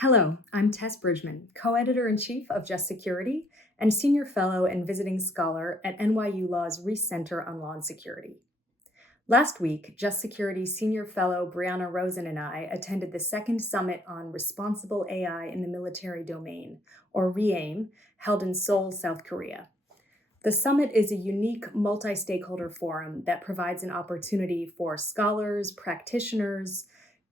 Hello, I'm Tess Bridgman, co-editor-in-chief of Just Security and senior fellow and visiting scholar at NYU Law's Reese Center on Law and Security. Last week, Just Security senior fellow Brianna Rosen and I attended the second summit on responsible AI in the military domain, or REAIM, held in Seoul, South Korea. The summit is a unique multi-stakeholder forum that provides an opportunity for scholars, practitioners,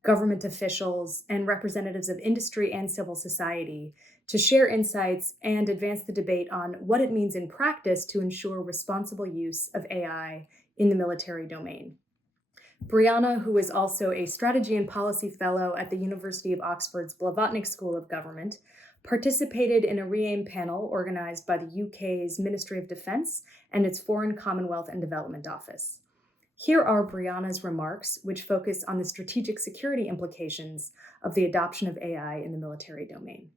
government officials, and representatives of industry and civil society to share insights and advance the debate on what it means in practice to ensure responsible use of AI in the military domain. Brianna, who is also a strategy and policy fellow at the University of Oxford's Blavatnik School of Government, participated in a REAIM panel organized by the UK's Ministry of Defence and its Foreign Commonwealth and Development Office. Here are Brianna's remarks, which focus on the strategic security implications of the adoption of AI in the military domain.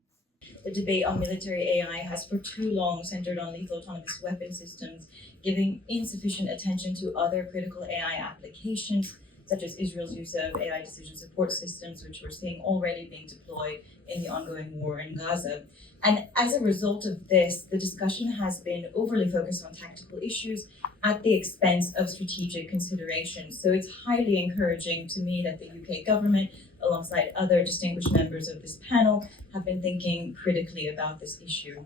The debate on military AI has for too long centered on lethal autonomous weapon systems, giving insufficient attention to other critical AI applications, such as Israel's use of AI decision support systems, which we're seeing already being deployed in the ongoing war in Gaza. And as a result of this, the discussion has been overly focused on tactical issues at the expense of strategic considerations. So it's highly encouraging to me that the UK government, alongside other distinguished members of this panel, have been thinking critically about this issue.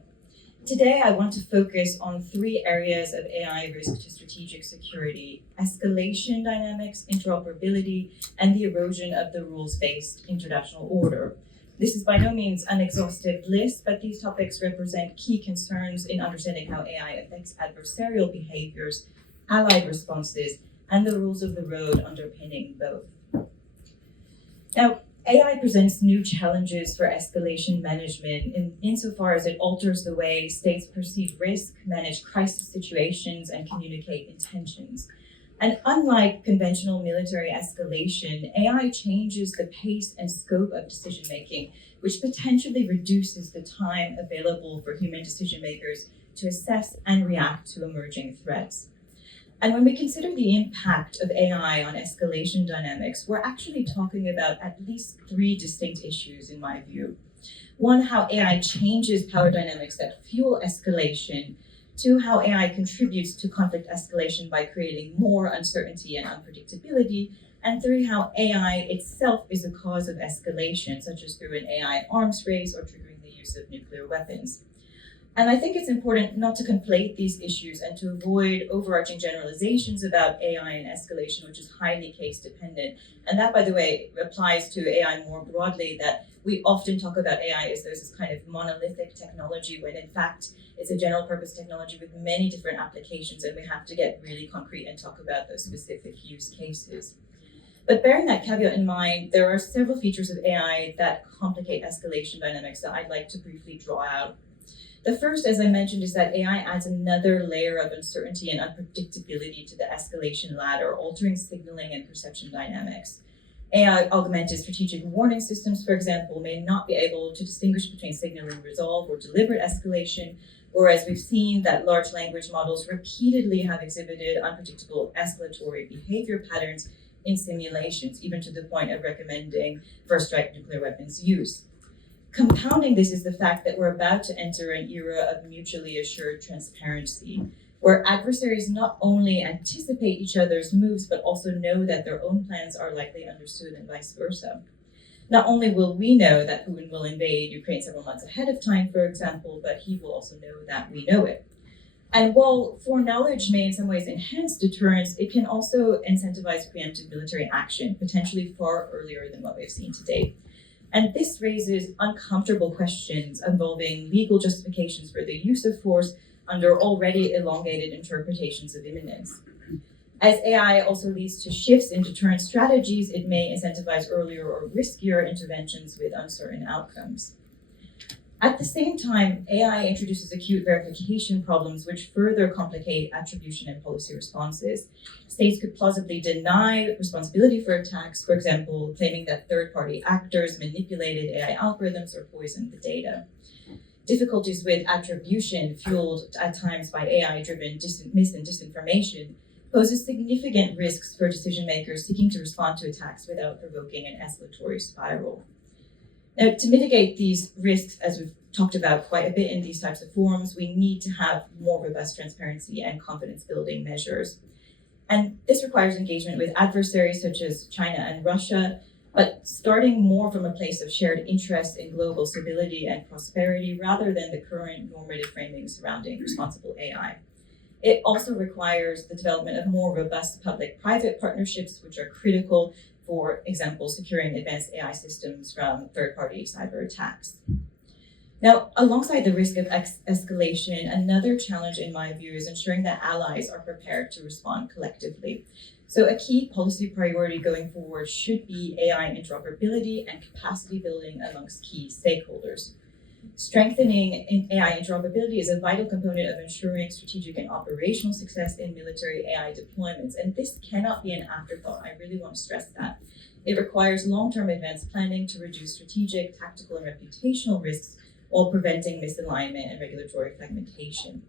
Today, I want to focus on three areas of AI risk to strategic security: escalation dynamics, interoperability, and the erosion of the rules-based international order. This is by no means an exhaustive list, but these topics represent key concerns in understanding how AI affects adversarial behaviors, allied responses, and the rules of the road underpinning both. Now, AI presents new challenges for escalation management insofar as it alters the way states perceive risk, manage crisis situations, and communicate intentions. And unlike conventional military escalation, AI changes the pace and scope of decision-making, which potentially reduces the time available for human decision makers to assess and react to emerging threats. And when we consider the impact of AI on escalation dynamics, we're actually talking about at least three distinct issues, in my view. One, how AI changes power dynamics that fuel escalation. Two, how AI contributes to conflict escalation by creating more uncertainty and unpredictability. And three, how AI itself is a cause of escalation, such as through an AI arms race or triggering the use of nuclear weapons. And I think it's important not to conflate these issues and to avoid overarching generalizations about AI and escalation, which is highly case dependent. And that, by the way, applies to AI more broadly, that we often talk about AI as there's this kind of monolithic technology, when in fact, it's a general purpose technology with many different applications, and we have to get really concrete and talk about those specific use cases. But bearing that caveat in mind, there are several features of AI that complicate escalation dynamics that I'd like to briefly draw out. The first, as I mentioned, is that AI adds another layer of uncertainty and unpredictability to the escalation ladder, altering signaling and perception dynamics. AI augmented strategic warning systems, for example, may not be able to distinguish between signaling resolve or deliberate escalation, whereas we've seen that large language models repeatedly have exhibited unpredictable escalatory behavior patterns in simulations, even to the point of recommending first-strike nuclear weapons use. Compounding this is the fact that we're about to enter an era of mutually assured transparency, where adversaries not only anticipate each other's moves, but also know that their own plans are likely understood and vice versa. Not only will we know that Putin will invade Ukraine several months ahead of time, for example, but he will also know that we know it. And while foreknowledge may in some ways enhance deterrence, it can also incentivize preemptive military action, potentially far earlier than what we've seen to date. And this raises uncomfortable questions involving legal justifications for the use of force under already elongated interpretations of imminence. As AI also leads to shifts in deterrence strategies, it may incentivize earlier or riskier interventions with uncertain outcomes. At the same time, AI introduces acute verification problems which further complicate attribution and policy responses. States could plausibly deny responsibility for attacks, for example, claiming that third-party actors manipulated AI algorithms or poisoned the data. Difficulties with attribution, fueled at times by AI-driven mis and disinformation, poses significant risks for decision makers seeking to respond to attacks without provoking an escalatory spiral. Now, to mitigate these risks, as we've talked about quite a bit in these types of forums, we need to have more robust transparency and confidence building measures. And this requires engagement with adversaries such as China and Russia, but starting more from a place of shared interest in global stability and prosperity rather than the current normative framing surrounding responsible AI. It also requires the development of more robust public-private partnerships, which are critical, for example, securing advanced AI systems from third-party cyber attacks. Now, alongside the risk of escalation, another challenge in my view is ensuring that allies are prepared to respond collectively. So a key policy priority going forward should be AI interoperability and capacity building amongst key stakeholders. Strengthening AI interoperability is a vital component of ensuring strategic and operational success in military AI deployments, and this cannot be an afterthought. I really want to stress that. It requires long-term advanced planning to reduce strategic, tactical, and reputational risks while preventing misalignment and regulatory fragmentation.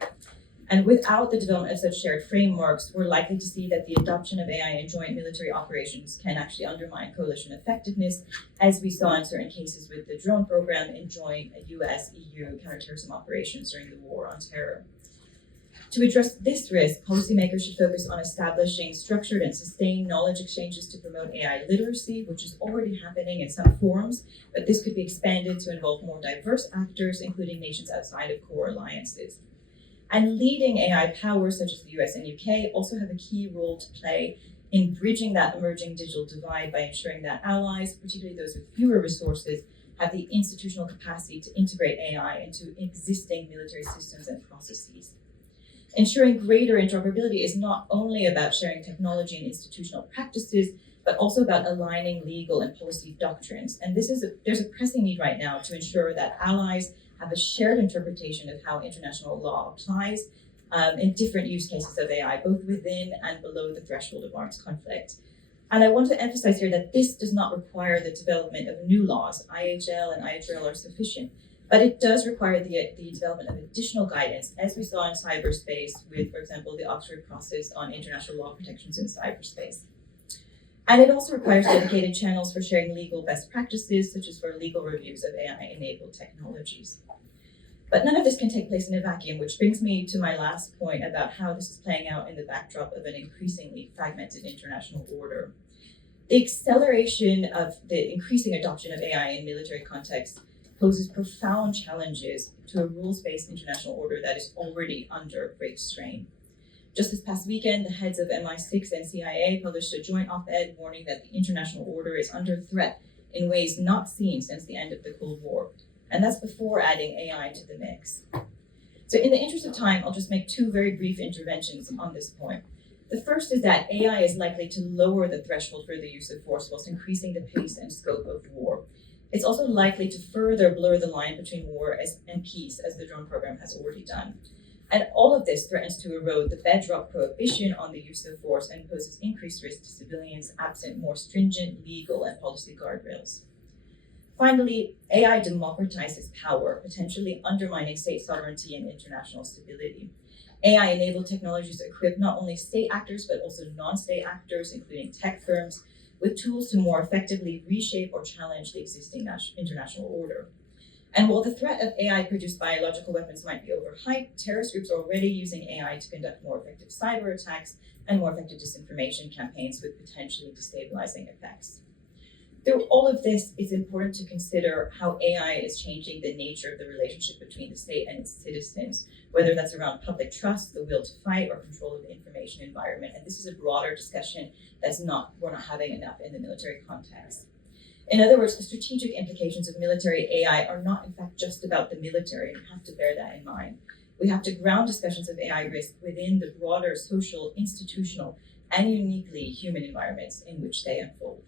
And without the development of such shared frameworks, we're likely to see that the adoption of AI in joint military operations can actually undermine coalition effectiveness, as we saw in certain cases with the drone program in joint US-EU counterterrorism operations during the War on Terror. To address this risk, policymakers should focus on establishing structured and sustained knowledge exchanges to promote AI literacy, which is already happening in some forums, but this could be expanded to involve more diverse actors, including nations outside of core alliances. And leading AI powers such as the US and UK also have a key role to play in bridging that emerging digital divide by ensuring that allies, particularly those with fewer resources, have the institutional capacity to integrate AI into existing military systems and processes. Ensuring greater interoperability is not only about sharing technology and institutional practices, but also about aligning legal and policy doctrines. And there's a pressing need right now to ensure that allies have a shared interpretation of how international law applies in different use cases of AI, both within and below the threshold of arms conflict. And I want to emphasize here that this does not require the development of new laws. IHL and IHRL are sufficient, but it does require the development of additional guidance, as we saw in cyberspace with, for example, the Oxford process on international law protections in cyberspace. And it also requires dedicated channels for sharing legal best practices, such as for legal reviews of AI-enabled technologies. But none of this can take place in a vacuum, which brings me to my last point about how this is playing out in the backdrop of an increasingly fragmented international order. The acceleration of the increasing adoption of AI in military contexts poses profound challenges to a rules-based international order that is already under great strain. Just this past weekend, the heads of MI6 and CIA published a joint op-ed warning that the international order is under threat in ways not seen since the end of the Cold War. And that's before adding AI to the mix. So in the interest of time, I'll just make two very brief interventions on this point. The first is that AI is likely to lower the threshold for the use of force whilst increasing the pace and scope of war. It's also likely to further blur the line between war and peace, as the drone program has already done. And all of this threatens to erode the bedrock prohibition on the use of force and poses increased risk to civilians absent more stringent legal and policy guardrails. Finally, AI democratizes power, potentially undermining state sovereignty and international stability. AI-enabled technologies equip not only state actors, but also non-state actors, including tech firms, with tools to more effectively reshape or challenge the existing international order. And while the threat of AI-produced biological weapons might be overhyped, terrorist groups are already using AI to conduct more effective cyber attacks and more effective disinformation campaigns with potentially destabilizing effects. Through all of this, it's important to consider how AI is changing the nature of the relationship between the state and its citizens, whether that's around public trust, the will to fight, or control of the information environment. And this is a broader discussion we're not having enough in the military context. In other words, the strategic implications of military AI are not, in fact, just about the military. We have to bear that in mind. We have to ground discussions of AI risk within the broader social, institutional, and uniquely human environments in which they unfold.